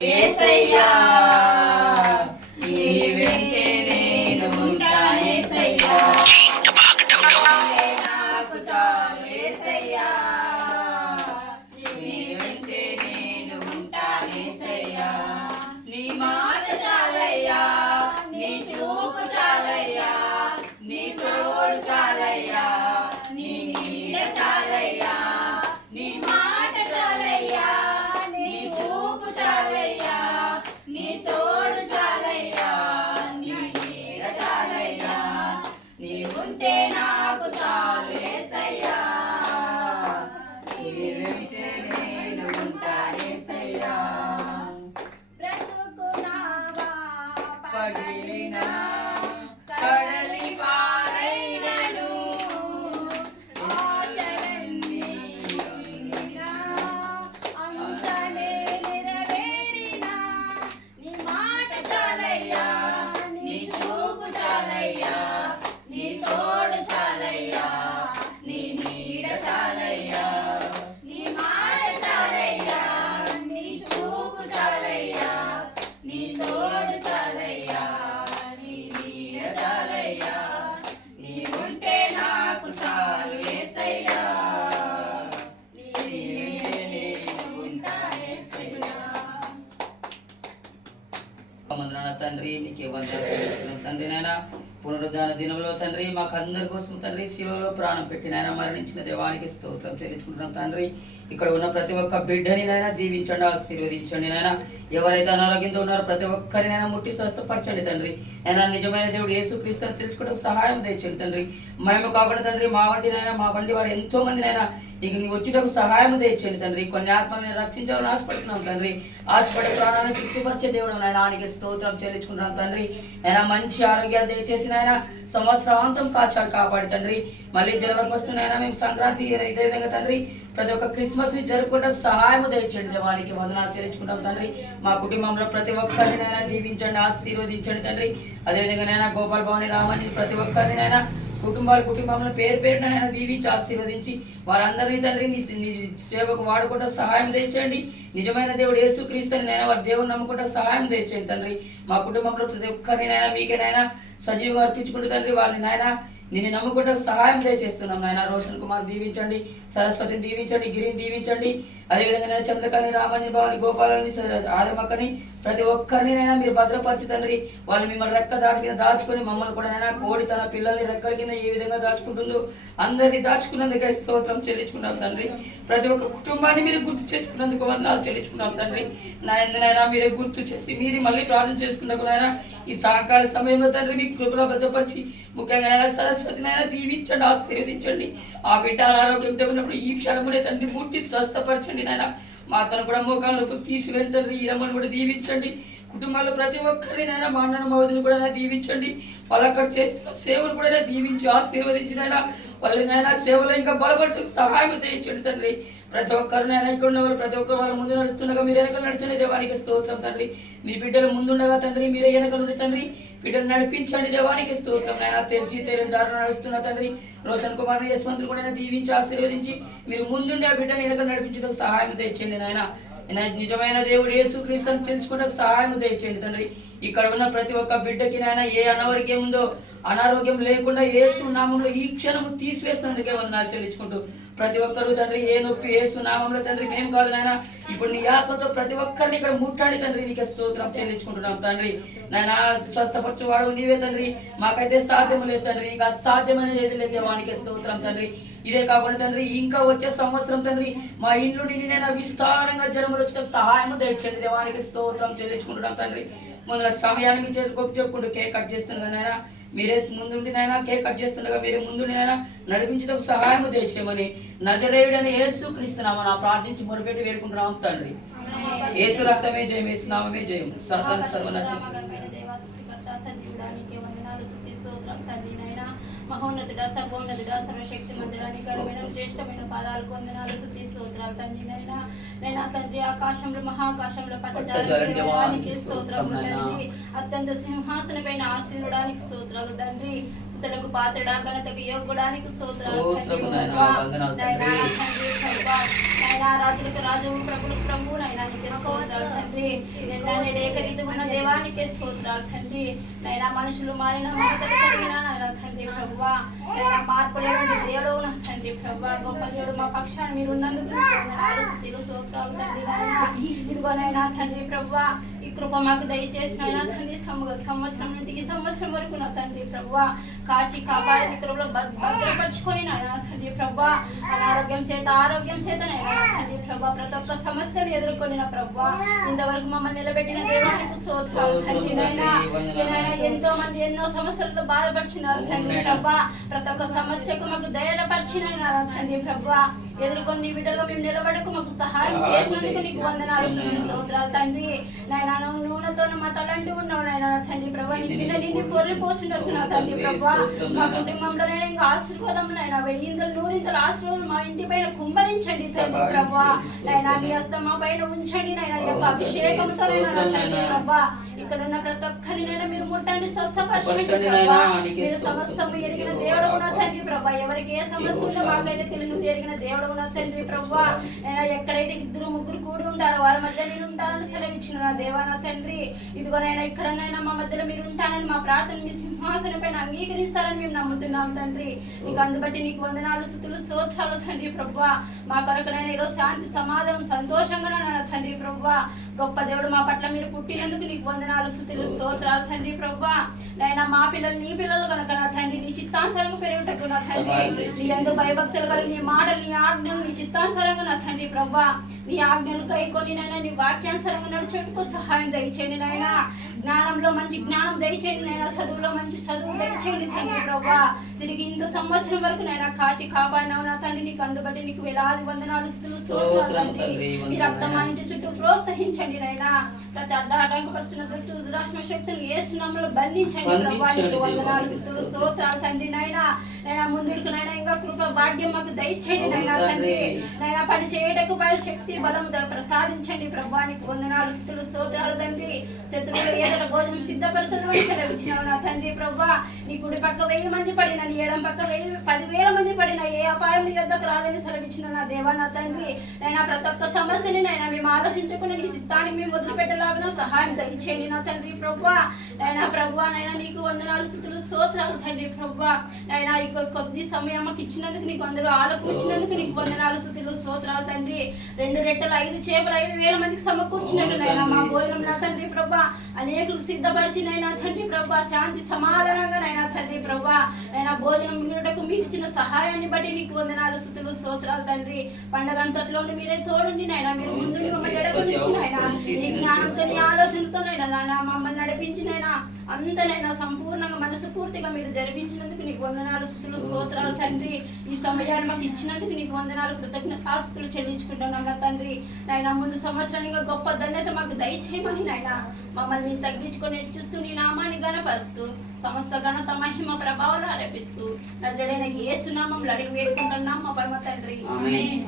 యేసయ్యా నీ వెంటే నేను ఉంటాను యేసయ్యా నాకు చాలు యేసయ్యా నీ వెంటే నేను ఉంటాను యేసయ్యా నీ మాట చాలయ్యా నీ చూపు చాలయ్యా నీ తోడు చాలయ్యా నీ నీడ చాలయ్యా నీ మాట చాలయ్యా నీ చూపు చాలయ్యా నీ తోడు చాలయ్యా నీ నీడ చాలయ్యా నీ ఉంటే నాకు చాలు యేసయ్యా నీ వెంటే నేను ఉంటాను యేసయ్యా బ్రతుకునావా పగిలినా కడలి పారైనను ఆశలన్నీ ఉండినా అంతనే నెరవేరినా నీ మాట చాలయ్యా నీ చూపు చాలయ్యా నీ తోడు చాలయ్యా నీ నీడ చాలయ్యా నీ మాట చాలయ్యా నీ చూపు చాలయ్యా నీ తోడు చాలయ్యా నీ నీడ చాలయ్యా నీ ఉంటే నాకు చాలు యేసయ్యా నీ వెంటే నేను ఉంటా యేసయ్యా. వందనాల తండ్రి నీకే వందనాలు తండ్రి నాయన పునరుద్ధాన దినంలో తండ్రి మాకు అందరి కోసం తండ్రి శిలువలో ప్రాణం పెట్టి నాయన మరణించిన దేవానికి స్తోత్రం చెల్లించుకుంటున్నాం తండ్రి. ఇక్కడ ఉన్న ప్రతి ఒక్క బిడ్డని నాయన దీవించండి, ఆశీర్వదించండి నాయన. ఎవరైతే అనారోగ్యంతో ఉన్నారో ప్రతి ఒక్కరినైనా ముట్టి స్వస్థపరచండి తండ్రి. అయినా నిజమైన దేవుడు యేసుక్రీస్తుని తెలుసుకోవడం సహాయం తెచ్చండి తండ్రి. మేము కాకుండా తండ్రి మా వంటి వారు ఎంతో మంది నైనా ఇక నీ వచ్చేటకు సహాయం తెచ్చండి తండ్రి. కొన్ని ఆత్మల్ని రక్షించాలని ఆశపడుతున్నాం తండ్రి. ఆశపడే ప్రాణాన్ని తృప్తిపరిచే దేవుడు నాయన ఆయనకి స్తోత్రం చెల్లించుకుంటున్నాం తండ్రి. అయినా మంచి ఆరోగ్యాలు దయచేసి నాయన సంవత్సరాంతం కాపాడి తండ్రి. మళ్ళీ జనవరికి వస్తున్నాయినా మేము సంక్రాంతి ఇదే విధంగా తండ్రి ప్రతి ఒక్క క్రిస్మస్ ని జరుపుకోవడానికి సహాయం దయచేయండి దేవానికి వందనాలు చెల్లించుకుంటాం తండ్రి. మా కుటుంబంలో ప్రతి ఒక్కరిని నైనా దీవించండి, ఆశీర్వదించండి తండ్రి. అదేవిధంగా నైనా గోపాల్ భవని రామని ప్రతి ఒక్కరిని నైనా కుటుంబంలో పేరునైనా దీవించి ఆశీర్వదించి వారందరినీ తండ్రి నీ సేవకు వాడుకుంటూ సహాయం తెచ్చండి. నిజమైన దేవుడు యేసుక్రీస్తుని నైనా వారి దేవుని నమ్ముకుంటూ సహాయం తెచ్చండి తండ్రి. మా కుటుంబంలో ప్రతి ఒక్కరినైనా మీకేనైనా సజీవంగా అర్పించుకుంటూ తండ్రి వారిని నాయన నిన్ను నమ్ముకుంటూ సహాయం దయచేస్తున్నాం నాయన. రోషన్ కుమార్ దీవించండి, సరస్వతిని దీవించండి, గిరిని దీవించండి. అదేవిధంగా నేను చంద్రకళని, రామని, భవని, గోపాలని, ఆదమక్కని ప్రతి ఒక్కరిని నైనా మీరు భద్రపరిచి తండ్రి. వాళ్ళు మిమ్మల్ని రెక్క కింద దాచుకొని మమ్మల్ని కూడా నైనా కోడి తన పిల్లల్ని రెక్కల కింద ఏ విధంగా దాచుకుంటుందో అందరినీ దాచుకున్నందుకే స్తోత్రం చెల్లించుకున్నాం తండ్రి. ప్రతి ఒక్క కుటుంబాన్ని మీరు గుర్తు చేసుకున్నందుకు వందనాలు చెల్లించుకున్నాం తండ్రి. నాయన మీరే గుర్తు చేసి మీరు మళ్ళీ ప్రార్థన చేసుకున్నకు నాయన ఈ సాయంకాల సమయంలో తండ్రి మీ కృపలో భద్రపరిచి ముఖ్యంగా నాయన సరస్వతి నాయన దీవించండి, ఆశీర్వదించండి. ఆ బిడ్డ అనారోగ్యంతో ఉన్నప్పుడు ఈ క్షణమునే తండ్రి ముట్టి స్వస్థపరచండి నాయన. మా అతను కూడా మోకాళ్ళ నొప్పులు తీసి వెళ్తారు. ఈ రమ్మను కూడా దీవించండి. కుటుంబాల్లో ప్రతి ఒక్కరినైనా మా అన్నను మోదిని కూడా దీవించండి. వాళ్ళు అక్కడ చేస్తున్న సేవలు కూడా దీవించి ఆశీర్వదించినైనా వాళ్ళనైనా సేవలో ఇంకా బలపడుతూ సహాయం తెచ్చిండి తండ్రి. ప్రతి ఒక్కరినైనా ఇక్కడ ఉన్న వాళ్ళు ప్రతి ఒక్కరు వాళ్ళ ముందు నడుస్తుండగా మీరు వెనకలు నడిచండి దేవానికి స్తోత్రం తండ్రి. మీ బిడ్డలు ముందుండగా తండ్రి మీరే వెనక నుండి తండ్రి బిడ్డలు నడిపించండి దేవానికి స్తోత్రం నాయన. తెలిసి తెలియని దారిలో నడుస్తున్న తండ్రి రోషన్ కుమార్ యశ్వంతులు కూడా దీవించి ఆశీర్వదించి మీరు ముందుండి ఆ బిడ్డను వెనక నడిపించడం సహాయం తెచ్చండి నాయన. నిజమైన దేవుడు యేసుక్రీస్తుని తెలుసుకుంటే సహాయం తెచ్చండి తండ్రి. ఇక్కడ ఉన్న ప్రతి ఒక్క బిడ్డకి నాయన ఏ అనారోగ్యం ఉందో అనారోగ్యం లేకుండా యేసు నామంలో ఈ క్షణము తీసివేసినందుకే వందనాలు చెల్లించుకుంటూ ప్రతి ఒక్కరు తండ్రి ఏ నొప్పి యేసు నామంలో తండ్రి మేము కాదు నాయన ఇప్పుడు నీ ఆత్మతో ప్రతి ఒక్కరిని ఇక్కడ ముట్టాడి తండ్రి నీకే స్తోత్రం చెల్లించుకుంటున్నాం తండ్రి. నాయన స్వస్థపరచువాడు నీవే తండ్రి, మాకైతే సాధ్యం లేదు తండ్రి, నీకు అసాధ్యమైన ఏది లేదు దేవానికి స్తోత్రం తండ్రి. ఇదే కాకుండా తండ్రి ఇంకా వచ్చే సంవత్సరం తండ్రి మా ఇంట్లో నేను విస్తారంగా జనములు వచ్చే సహాయం తెచ్చండి దేవానికి స్తోత్రం చెల్లించుకుంటున్నాం తండ్రి. ముందుల సమయాన్ని మీ చేతికి చెప్పుకుంటూ కేక్ కట్ చేస్తుండగా నాయన మీరే ముందుండి నాయన కేక్ కట్ చేస్తుండగా మీరే ముందుండి నాయన నడిపించడానికి సహాయం తెచ్చేయమని నజరేయుడని యేసుక్రీస్తునామమున ప్రార్థించి మొరపెట్టి వేడుకుంటున్నాం తండ్రి. యేసు రక్తమే జయం, యేసు నామమే జయం. సాతాను సర్వనాశనం. మహోన్నతుడ సర్వోన్నతుడ సర్వశక్తి మందిరానికి కలమైన శ్రేష్టమైన పాదాలు కొందనాలు స్తుతి స్తోత్రాలు తండ్రి. నైనా తండ్రి ఆకాశంలో మహాకాశంలో పట్టజాలకి స్తోత్రం తండ్రి. అత్యంత సింహాసనపైన ఆశీర్వడానికి స్తోత్రాలు తండ్రి. స్తుతులకు పాత్రడా ఘనతకు యోగ్యుడానికి స్తోత్రాలు స్తోత్రము నాయనా, ప్రభువా. వందనాలు నాయనా తండ్రి. తండ్రి ప్రభువా, నాయనా రాజులకు రాజు ప్రభులకు ప్రభు నాయనా నీకే స్తోత్రాలు తండ్రి. నిన్న నేడు ఏకరీతిగా ఉన్న దేవానికే స్తోత్రాలు తండ్రి. నాయనా మనుషులు మారిన మగతలు కలిగిన నాయనా తండ్రి ప్రభువా, నాయనా మార్పులు దేవుడు నా తండ్రి ప్రభువా, గొప్ప దేవుడు మా పక్షాన్ని మీరు ఉన్నందుకు నీకు వందనాలు, స్తుతులు, స్తోత్రాలు తండ్రి. నాయనా ఇదిగో నాయనా తండ్రి ప్రభువా, ఈ కృప మాకు దయచేసిన నాయనా తండ్రి సంవత్సరం నుండి ఈ సంవత్సరం వరకు నా తండ్రి ప్రభువా కాచి కాపాడి కృపలో భద్రపరుచుకొని నాయనా తండ్రి ప్రభువా, అనారోగ్యం చేత ఆరోగ్యం చేత నాయనా తండ్రి ప్రభువా ప్రతి ఒక్క సమస్యను ఎదుర్కొని నా ప్రభువా ఇంతవరకు మమ్మల్ని నిలబెట్టిన దేవానికి స్తోత్రాలు తండ్రి. నాయనా ఎంతో మంది ఎన్నో సమస్యలతో బాధపరిచినారు తండ్రి ప్రభువా, ప్రతి ఒక్క సమస్యకు మాకు ధైర్యపరిచిన తండ్రి ప్రభువా, ఎదుర్కొని నీ బిడ్డలుగా మేము నిలబడకు మాకు సహాయం చేసినందుకు నీకు వందనాలు, స్తోత్రాలు తండ్రి. నాయనా నూనెతో మా తలంటి ఉన్నావు నాయనా తండ్రి ప్రభువా, నీ బిడ్డ నిన్ను పొర్లిపోచుండకు నా తండ్రి ప్రభువా, మా కుటుంబంలో నైనా ఇంకా ఆశీర్వాదం నైనా 1000 100 ఆశీర్వాదం మా ఇంటి పైన కుమ్మరించండి తండ్రి ప్రభువా. నైనా మీ హస్తం మా పైన ఉంచండి నైనా, ఈ యొక్క అభిషేకంతో నైనా తండ్రి ప్రభువా ఇక్కడ ఉన్న ప్రతి ఒక్కరినైనా మీరు ముట్టండి, స్వస్థపరచండి ప్రభువా. మీరు సమస్తము ఎరిగిన దేవుడు నా తండ్రి ప్రభువా, ఎవరికి ఏ సమస్య ఉందో మాకైతే తెలియదు ఎరిగిన దేవుడు నా తండ్రి ప్రభువా. నైనా ఎక్కడైతే 2 3 కూడి ఉంటారో వారి మధ్య నేను ఉంటానని సెలవిచ్చిన నా దేవా నా తండ్రి. ఇదిగోనైనా ఇక్కడనైనా మా మధ్యలో మీరు ఉంటానని మా ప్రార్థన మీ సింహాసనం పైన అంగీకరిస్తారని మేము నమ్ముతున్నాం తండ్రి. నీకు అందుబట్టి నీకు వందనాలు, స్తుతులు, స్తోత్రాలు తండ్రి ప్రభువా. మా కొరకునైనా ఈరోజు శాంతి సమాధానం సంతోషంగా నా తండ్రి ప్రభువా, గొప్ప దేవుడు మా పట్ల మీరు పుట్టినందుకు నీకు వందనాలు, స్తుతులు, స్తోత్రాలు తండ్రి ప్రభువా. నైనా మా పిల్లలు నీ పిల్లలు కనుక నా తండ్రి నీ చిత్తానుసారంగా పెరుగుటకు నా తండ్రి, నీ యందు భయభక్తులు కలిగి నీ మాటలు నీ ఆజ్ఞలు నీ చిత్తానుసారంగా నా తండ్రి ప్రభువా, నీ ఆజ్ఞలు కైకొని నైనా నీ వాక్యానుసారంగా నడిచేందుకు సహాయం దయచేయండి నాయనా. జ్ఞానంలో మంచి జ్ఞానం దయచేయండి నైనా, చదువులో మంచి చదువు దయచేయండి తండ్రి ప్రభువా. తిరిగి ఇంత సంవత్సరం వరకు నైనా కాచి కాపాడినావు నా తండ్రి, నీకు అందుబట్టి నీకు వేలాది వందనాలు, స్తుతులు, స్తోత్రాలు తండ్రి. మీ రక్తం ఇంటి చుట్టూ ప్రోత్సహించండి నైనా, ప్రతి ఆటంకపరుస్తున్న దురాత్మ శక్తులు యేసు నామములో బంధించండి ప్రభువా. నీకు వందనాలు, స్తుతులు, స్తోత్రాలు తండ్రి. నైనా ముందుకు నైనా ఇంకా కృప భాగ్యం మాకు దయచేయండి నైనా తండ్రి. నైనా పని చేయటకు పని శక్తి బలం ప్రసాదించండి ప్రభువా. నీకు వందనాలు, స్తుతులు, స్తోత్రాలు తండ్రి. శత్రువులు ఏదైనా భోజనం సిద్ధపరచని సెలవిచ్చినావు నా తండ్రి ప్రభువా. నీ కుడి పక్క 1000 మంది పడిన, నీ ఎడం పక్క 10,000 మంది పడిన, ఏ అపాయం నీ యొద్దకు రాదని సెలవిచ్చిన నా దేవా నా తండ్రి. నైనా ప్రతి ఒక్క సమస్యని నైనా మేము ఆలోచించకుండా నీ సిద్ధాన్ని మేము వదిలిపెట్టలాగా సహాయం దయచేయండి నా తండ్రి ప్రభువా. నైనా ప్రభువా నైనా నీకు వందనాలు, స్తుతులు, స్తోత్రాలు తండ్రి ప్రభువా. నైనా ఈ కొద్ది సమయం మాకు ఇచ్చినందుకు నీకు అందరూ ఆలకూర్చినందుకు నీకు వందనాలు, స్తుతులు, స్తోత్రాలు తండ్రి. 2 రెట్టలు 5 చేపలు 5,000 మందికి సమకూర్చినట్టు నైనా మా భోజనం నా తండ్రి ప్రభా అనేకులకు సిద్ధపరిచినైనా తండ్రి ప్రభా, శాంతి సమాధానంగా నైనా తండ్రి ప్రభా. నైనా భోజనం మిగులుటకు మీరు ఇచ్చిన సహాయాన్ని బట్టి నీకు వందనాలు, స్తుతులు, స్తోత్రాలు తండ్రి. పండగ అంతట్లో మీరే తోడుండి నైనా, మీరు ముందు మమ్మల్ని ఎడగొనిచ్చి నైనా, నీ జ్ఞానంతో నీ ఆలోచనతో నైనా నాన్న మమ్మల్ని నడిపించినైనా అంతనైనా సంపూర్ణంగా మనసు పూర్తిగా మీరు జరిపించినందుకు నీకు వందనాలు, స్తుతులు, స్తోత్రాలు తండ్రి. ఈ సమయాన్ని మాకు ఇచ్చినందుకు నీకు వందనాలు, కృతజ్ఞతాస్తుతులు చెల్లించుకుంటున్నాం నా తండ్రి. నైనా ముందు సంవత్సరానికి గొప్ప ధన్యత మాకు దయచేయమని నైనా మమ్మల్ని తగ్గించుకొని హెచ్చిస్తూ నీ నామాన్ని గణపరుస్తూ సమస్త ఘనత మహిమ ప్రభావాలు ఆరోపిస్తూ నజరేయుడైన యేసు నామములో అడిగి వేడుకుంటున్నాం మా పరమ తండ్రి. ఆమేన్.